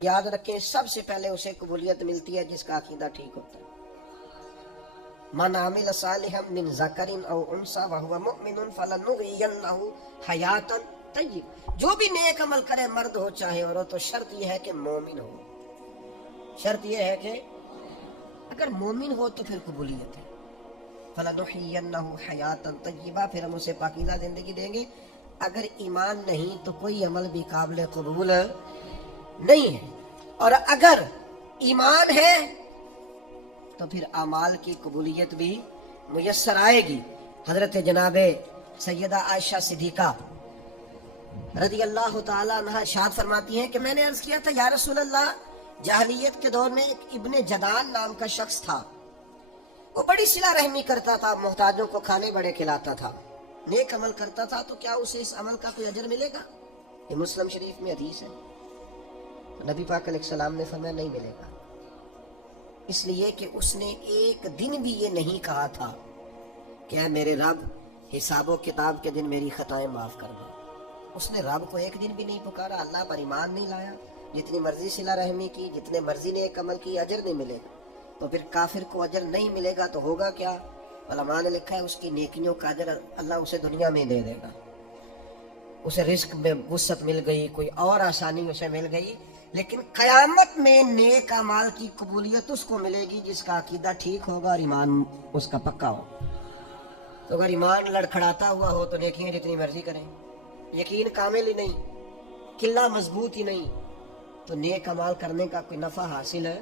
याद रखें सबसे पहले उसे कबूलियत मिलती है जिसका अकीदा ठीक होता है। मन आमिल सालिहम मिन ज़करिन औ उन्सा व हुवा मुमिनुन फलनुहयिन्नहु हयातन तय्यब। जो भी नेक अमल करे, मर्द हो चाहे औरत हो, शर्त यह है कि मोमिन हो। शर्त यह है कि अगर मोमिन हो तो फिर कबूलियत है। फलनुहयिन्नहु हयातन तय्यबा, फिर हम उसे पाकीज़ा जिंदगी देंगे। अगर ईमान नहीं तो कोई अमल भी काबिल कबूल नहीं है, और अगर ईमान है तो फिर अमाल की कबूलियत भी मुयस्सर आएगी। हजरत जनाबे सैयदा आयशा सिद्दीका रज़ी अल्लाह ताला अन्हा इरशाद फरमाती हैं कि मैंने अर्ज किया था, या रसूल अल्लाह, जाहिलियत के दौर में एक इब्ने जदान नाम का शख्स था। वो बड़ी सिला रहमी करता था, मोहताजों को खाने बड़े खिलाता था, नेक अमल करता था, तो क्या उसे इस अमल का कोई अजर मिलेगा? ये मुस्लिम शरीफ में हदीस है। नबी पाक अलैहिस्सलाम ने फरमाया नहीं मिलेगा, इसलिए कि उसने एक दिन भी ये नहीं कहा था कि ऐ मेरे रब, हिसाबो किताब के दिन मेरी खताएं माफ कर दो। उसने रब को एक दिन भी नहीं पुकारा, अल्लाह पर ईमान नहीं लाया। जितनी मर्जी सिला रहमी की, जितने मर्जी ने एक अमल की, अजर नहीं मिलेगा। तो फिर काफिर को अजर नहीं मिलेगा तो होगा क्या? उलमा ने लिखा है उसकी नेकियों का अजर अल्लाह उसे दुनिया में दे देगा। उसे रिस्क में वुसअत मिल गई, कोई और आसानी उसे मिल गई, लेकिन कयामत में नेक अमाल की कबूलियत उसको मिलेगी जिसका अकीदा ठीक होगा और ईमान उसका पक्का हो। तो अगर ईमान लड़खड़ाता हुआ हो तो नेकियां जितनी मर्जी करें, यकीन कामिल ही नहीं, किला मजबूत ही नहीं, तो नेक अमाल करने का कोई नफा हासिल है?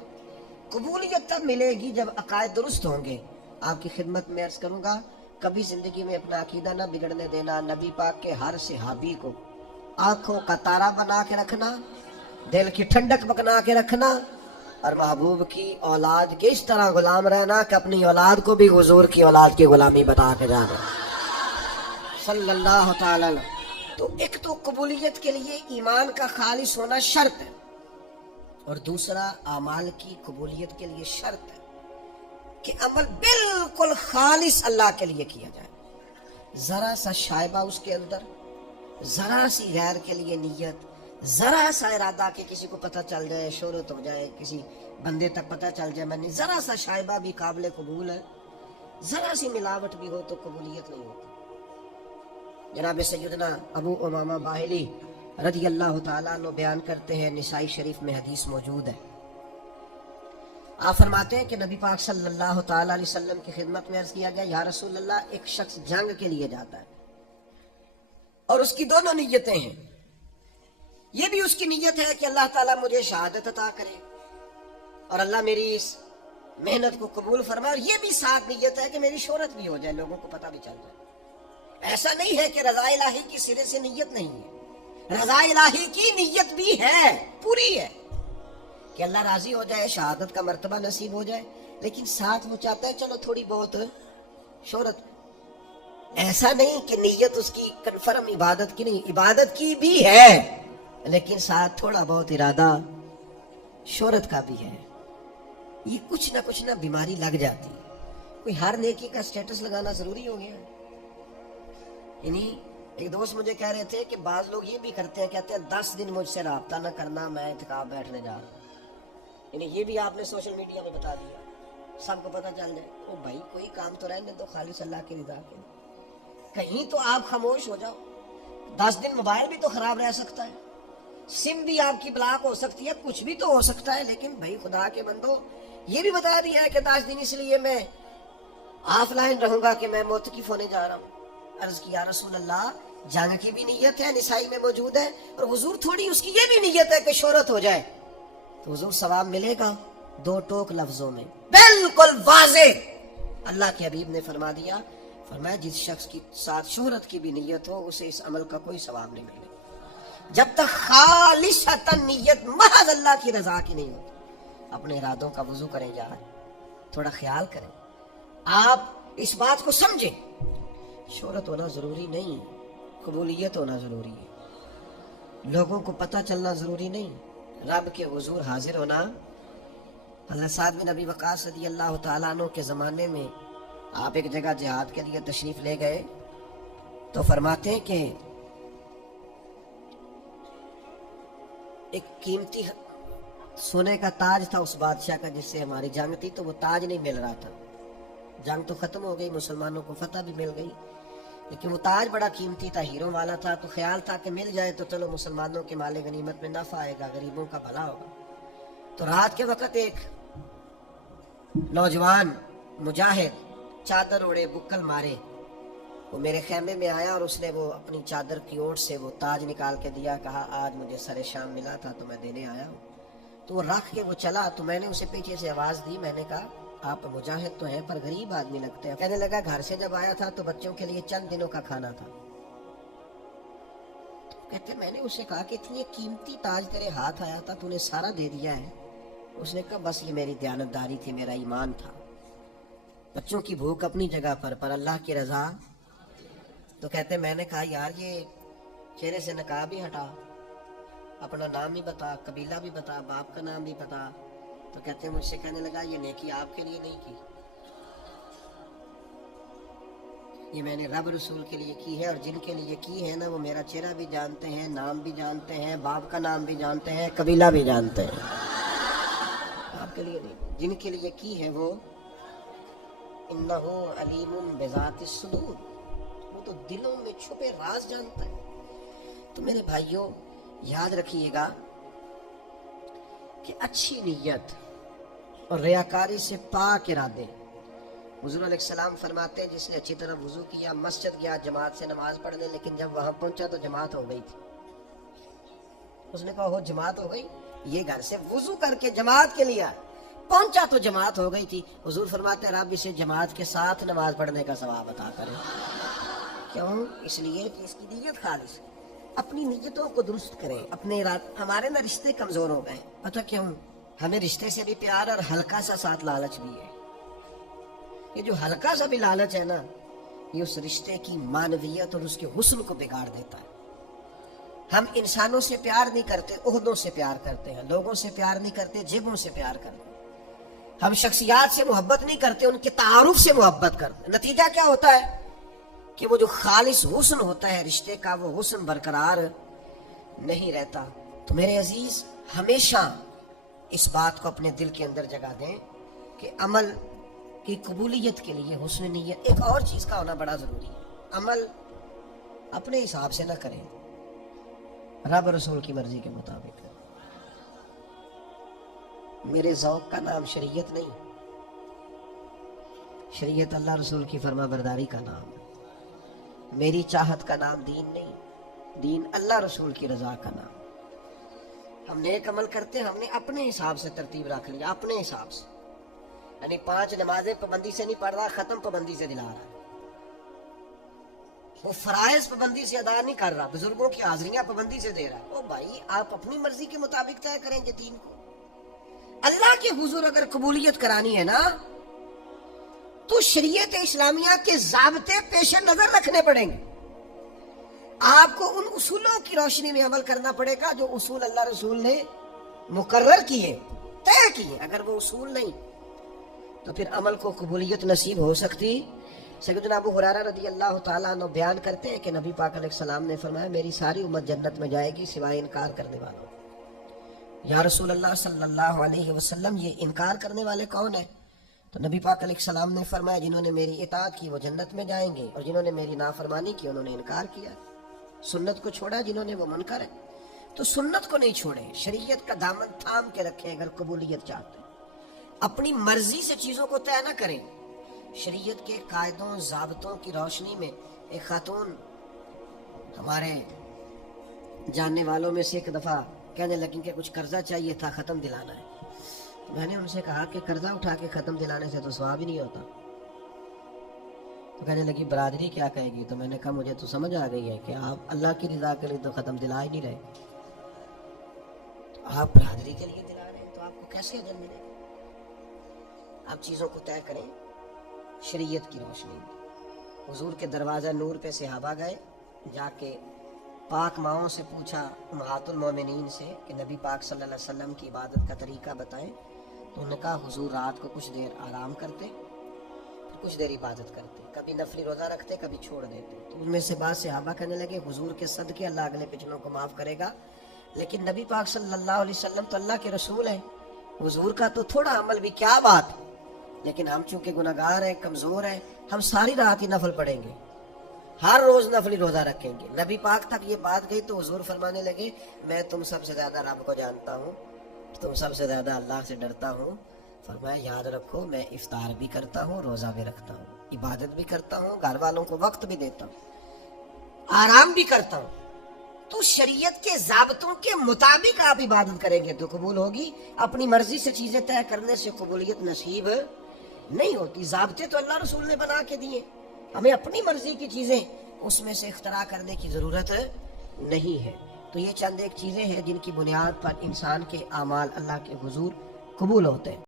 कबूलियत तब मिलेगी जब अकायद दुरुस्त होंगे। आपकी खिदमत में अर्ज करूंगा, कभी जिंदगी में अपना अकीदा ना बिगड़ने देना। नबी पाक के हर सहाबी को आंखों का तारा बना के रखना, दिल की ठंडक बना के रखना, और महबूब की औलाद के इस तरह गुलाम रहना कि अपनी औलाद को भी हुजूर की औलाद की गुलामी बता के जाना सल्लल्लाहु ताला। तो एक तो कबूलियत के लिए ईमान का खालिस होना शर्त है, और दूसरा अमाल की कबूलियत के लिए शर्त है कि अमल बिल्कुल खालिस अल्लाह के लिए किया जाए। जरा सा शायबा उसके अंदर, जरा सी गैर के लिए नीयत, जरा सा इरादा कि किसी को पता चल जाए, शोहरत हो जाए, किसी बंदे तक पता चल जाए मैंने, जरा सा शायबा भी काबिल कबूल है। जरा सी मिलावट भी हो तो कबूलियत नहीं होती। जनाब सैयदना अबू उमामा बाहिली रज़ी अल्लाह ताला अन्हु बयान करते हैं, निसाई शरीफ में हदीस मौजूद है। आप फरमाते हैं कि नबी पाक सल्लल्लाहु ताला अलैहि वसल्लम की खिदमत में अर्ज किया गया, या रसूल अल्लाह, एक शख्स जंग के लिए जाता है और उसकी दोनों नीयतें हैं। ये भी उसकी नीयत है कि अल्लाह ताला मुझे शहादत अता करे और अल्लाह मेरी इस मेहनत को कबूल फरमाए, और ये भी साथ नीयत है कि मेरी शोहरत भी हो जाए, लोगों को पता भी चल जाए। ऐसा नहीं है कि रज़ा इलाही की सिरे से नीयत नहीं है, रज़ा इलाही की नीयत भी है, पूरी है कि अल्लाह राजी हो जाए, शहादत का मर्तबा नसीब हो जाए, लेकिन साथ वो चाहता है चलो थोड़ी बहुत शोहरत। ऐसा नहीं कि नीयत उसकी कन्फर्म इबादत की नहीं, इबादत की भी है, लेकिन साथ थोड़ा बहुत इरादा शोहरत का भी है। ये कुछ ना बीमारी लग जाती है। कोई हर नेकी का स्टेटस लगाना जरूरी हो गया है। इन्हीं एक दोस्त मुझे कह रहे थे कि बाज लोग ये भी करते हैं, कहते हैं 10 दिन मुझसे राब्ता न करना, मैं इत्काफ बैठने जा रहा हूँ। इन्हें ये भी आपने सोशल मीडिया में बता दिया, सबको पता चल जाए। ओ भाई, कोई काम तो रहने दो, खालिस अल्लाह की रिज़ा के। कहीं तो आप खामोश हो जाओ। 10 दिन मोबाइल भी तो खराब रह सकता है, सिम भी आपकी ब्लॉक हो सकती है, कुछ भी तो हो सकता है, लेकिन भाई खुदा के बंदो, ये भी बता दिया है कि 10 दिन इसलिए मैं ऑफलाइन रहूंगा कि मैं मोतकिफ होने जा रहा हूँ। अर्ज किया, रसूल अल्लाह, जंग की भी नीयत है, निसाई में मौजूद है, और हुजूर थोड़ी उसकी ये भी नीयत है कि शोहरत हो जाए, तो हुजूर सवाब मिलेगा? 2 टोक लफ्जों में बिल्कुल वाज़े अल्लाह के हबीब ने फरमा दिया, फरमाया जिस शख्स की साथ शोहरत की भी नीयत हो उसे इस अमल का कोई सवाब नहीं मिलेगा जब तक खालिसतन नीयत महज अल्लाह की रजा की नहीं होती। अपने इरादों का वुजू करें यार, थोड़ा ख्याल करें, आप इस बात को समझें। शोहरत होना जरूरी नहीं, कबूलियत होना जरूरी है, लोगों को पता चलना जरूरी नहीं, रब के हुजूर हाजिर होना। हज़रत साद बिन अबी वक़ास रज़ी अल्लाह तआला अन्हु के ज़माने में आप एक जगह जिहाद के लिए तशरीफ ले गए, तो फरमाते हैं कि एक कीमती सोने का ताज था उस बादशाह का जिससे हमारी जंग थी, तो वो ताज नहीं मिल रहा था। जंग तो खत्म हो गई, मुसलमानों को फतह भी मिल गई, लेकिन वो ताज बड़ा कीमती था, हीरो वाला था। तो ख्याल था कि मिल जाए तो चलो मुसलमानों के माले गनीमत में नफा आएगा, गरीबों का भला होगा। तो रात के वक्त एक नौजवान मुजाहिद चादर ओढ़े बुक्कल मारे वो मेरे खेमे में आया और उसने वो अपनी चादर की ओर से वो ताज निकाल के दिया। कहा आज मुझे सरे शाम मिला था तो मैं देने आया हूँ। तो वो रख के वो चला, तो मैंने उसे पीछे से आवाज दी। मैंने कहा आप मुजाहिद तो हैं पर गरीब आदमी लगते हैं। कहने लगा घर से जब आया था तो बच्चों के लिए चंद दिनों का खाना था। तो कहते मैंने उसे कहा कि इतनी कीमती ताज तेरे हाथ आया था, तूने सारा दे दिया है। उसने कहा बस ये मेरी दयानतदारी थी, मेरा ईमान था। बच्चों की भूख अपनी जगह पर अल्लाह की रजा। तो कहते मैंने कहा यार ये चेहरे से नकाब ही हटा, अपना नाम भी बता, कबीला भी बता, बाप का नाम भी बता। तो कहते मुझसे कहने लगा ये नेकी आपके लिए नहीं की, ये मैंने रब रसूल के लिए की है, और जिनके लिए की है ना वो मेरा चेहरा भी जानते हैं, नाम भी जानते हैं, बाप का नाम भी जानते हैं, कबीला भी जानते हैं। आपके लिए नहीं, जिनके लिए की है वो इन्नहु अलीमुम बिज़ातिस सुदूर, वो तो दिलों में छुपे राज जानता है। तो मेरे भाइयों याद रखिएगा कि अच्छी नीयत और रियाकारी से पाक इरादे। हुजूर अलैहिस्सलाम फरमाते हैं जिसने अच्छी तरह वुजू किया, मस्जिद गया जमात से नमाज पढ़ने, लेकिन जब वहां पहुंचा तो जमात हो गई थी। उसने कहा हो जमात हो गई, ये घर से वुजू करके जमात के लिए पहुंचा तो जमात हो गई थी। हुजूर फरमाते हैं रब इसे जमात के साथ नमाज पढ़ने का सवाब अता करे। क्यों? इसलिए कि इसकी नीयत खालिस। अपनी नीयतों को दुरुस्त करें, अपने हमारे ना रिश्ते कमजोर हो गए, पता क्यों? हमें रिश्ते से भी प्यार और हल्का सा साथ लालच भी है। ये जो हल्का सा भी लालच है ना, ये उस रिश्ते की मानवीयत और उसके हुस्न को बिगाड़ देता है। हम इंसानों से प्यार नहीं करते, ओहदों से प्यार करते हैं। लोगों से प्यार नहीं करते, जेबों से प्यार करते हैं। हम शख्सियात से मोहब्बत नहीं करते, उनके तारुफ से मोहब्बत करते। नतीजा क्या होता है कि वो जो खालिस हुस्न होता है रिश्ते का, वो हुस्न बरकरार नहीं रहता। तो मेरे अजीज हमेशा इस बात को अपने दिल के अंदर जगा दें कि अमल की कबूलियत के लिए हुस्न नीयत, एक और चीज का होना बड़ा जरूरी है। अमल अपने हिसाब से ना करें, रब रसूल की मर्जी के मुताबिक। मेरे ज़ौक़ का नाम शरीयत नहीं, शरीयत अल्लाह रसूल की फरमा बरदारी का नाम है। मेरी चाहत का नाम दीन नहीं, दीन अल्लाह रसूल की रजा का नाम। हम नेक अमल करते हैं, हमने अपने हिसाब से तरतीब रख लिया, अपने हिसाब से। यानी 5 नमाजें पाबंदी से नहीं पढ़ रहा, खत्म पाबंदी से दिला रहा है। वो फराइज पाबंदी से अदा नहीं कर रहा, बुजुर्गों की हाजिरियां पाबंदी से दे रहा है। ओ भाई आप अपनी मर्जी के मुताबिक तय करेंगे दीन को। अल्लाह के हुजूर अगर कबूलियत करानी है ना, तो शरीयत इस्लामिया के ज़ाब्ते पेश नजर रखने पड़ेंगे। आपको उन उसूलों की रोशनी में अमल करना पड़ेगा जो उसूल अल्लाह रसूल ने मुकर्रर किए, तय किए। अगर वो उसूल नहीं तो फिर अमल को कबूलियत नसीब हो सकती। सैयदना अबू हुरैरा रज़ी अल्लाह तआला अन्हु बयान करते हैं कि नबी पाक अलैहिस्सलाम ने फरमाया मेरी सारी उम्मत जन्नत में जाएगी सिवाय इनकार करने वालों। या रसूल अल्लाह सल्लल्लाहु अलैहि वसल्लम ये इनकार करने वाले कौन है? तो नबी पाक अलैहिस्सलाम ने फरमाया जिन्होंने मेरी इताअत की वो जन्नत में जाएंगे, और जिन्होंने मेरी नाफरमानी की उन्होंने इनकार किया, सुन्नत को छोड़ा जिन्होंने वो मुनकर है। तो सुन्नत को नहीं छोड़े, शरीयत का दामन थाम के रखें। अगर कबूलियत चाहते हैं अपनी मर्जी से चीजों को तय न करें। शरीयत के कायदों ज़ाब्तों की रोशनी में एक खातून हमारे जानने वालों में से एक दफा कहने लगी कि कुछ कर्जा चाहिए था, खत्म दिलाना है। तो मैंने उनसे कहा कि कर्जा उठा के खत्म दिलाने से तो सवाब ही नहीं होता। तो कहने लगी बरादरी क्या कहेगी? तो मैंने कहा मुझे तो समझ आ गई है कि आप अल्लाह की रजा के लिए तो खत्म दिला ही नहीं रहे, तो आप बरादरी के लिए दिला रहे हैं, तो आपको कैसे अजर मिलेगा? आप चीजों को तय करें शरीयत की रोशनी में। हुजूर के दरवाजा नूर पे सहाबा गए, जाके पाक माओं से पूछा उम्महातुल मोमिनीन से कि नबी पाक सल्लल्लाहु अलैहि वसल्लम की इबादत का तरीका बताएं। तो उन्होंने कहा हुजूर रात को कुछ देर आराम करते, फिर कुछ देर इबादत करते, कभी नफली रोज़ा रखते, कभी छोड़ देते। तो उनमें से बाद सहाबा कहने लगे हुजूर के सदके अल्लाह अगले पिछलों को माफ़ करेगा, لیکن نبی پاک صلی اللہ علیہ وسلم تو اللہ کے رسول ہیں، حضور کا تو تھوڑا عمل بھی کیا بات. لیکن ہم چونکہ گناہگار ہیں، کمزور ہیں، ہم ساری رات ہی نفل پڑھیں گے، ہر روز نفلی روزہ رکھیں گے. نبی پاک تک یہ بات گئی تو حضور فرمانے لگے میں تم سب سے زیادہ رب کو جانتا ہوں، تم سب سے زیادہ اللہ سے ڈرتا ہوں. فرمایا یاد رکھو میں افطار بھی کرتا ہوں، روزہ بھی رکھتا ہوں، عبادت بھی کرتا ہوں، گھر والوں کو وقت بھی دیتا ہوں، آرام بھی کرتا ہوں. تو شریعت کے ضابطوں کے مطابق آپ عبادت کریں گے تو قبول ہوگی. اپنی مرضی سے چیزیں طے کرنے سے قبولیت نصیب نہیں ہوتی. ضابطے تو اللہ رسول نے بنا کے دیے، ہمیں اپنی مرضی کی چیزیں اس میں سے اختراع کرنے کی ضرورت نہیں ہے. تو یہ چند ایک چیزیں ہیں جن کی بنیاد پر انسان کے اعمال اللہ کے حضور قبول ہوتے ہیں.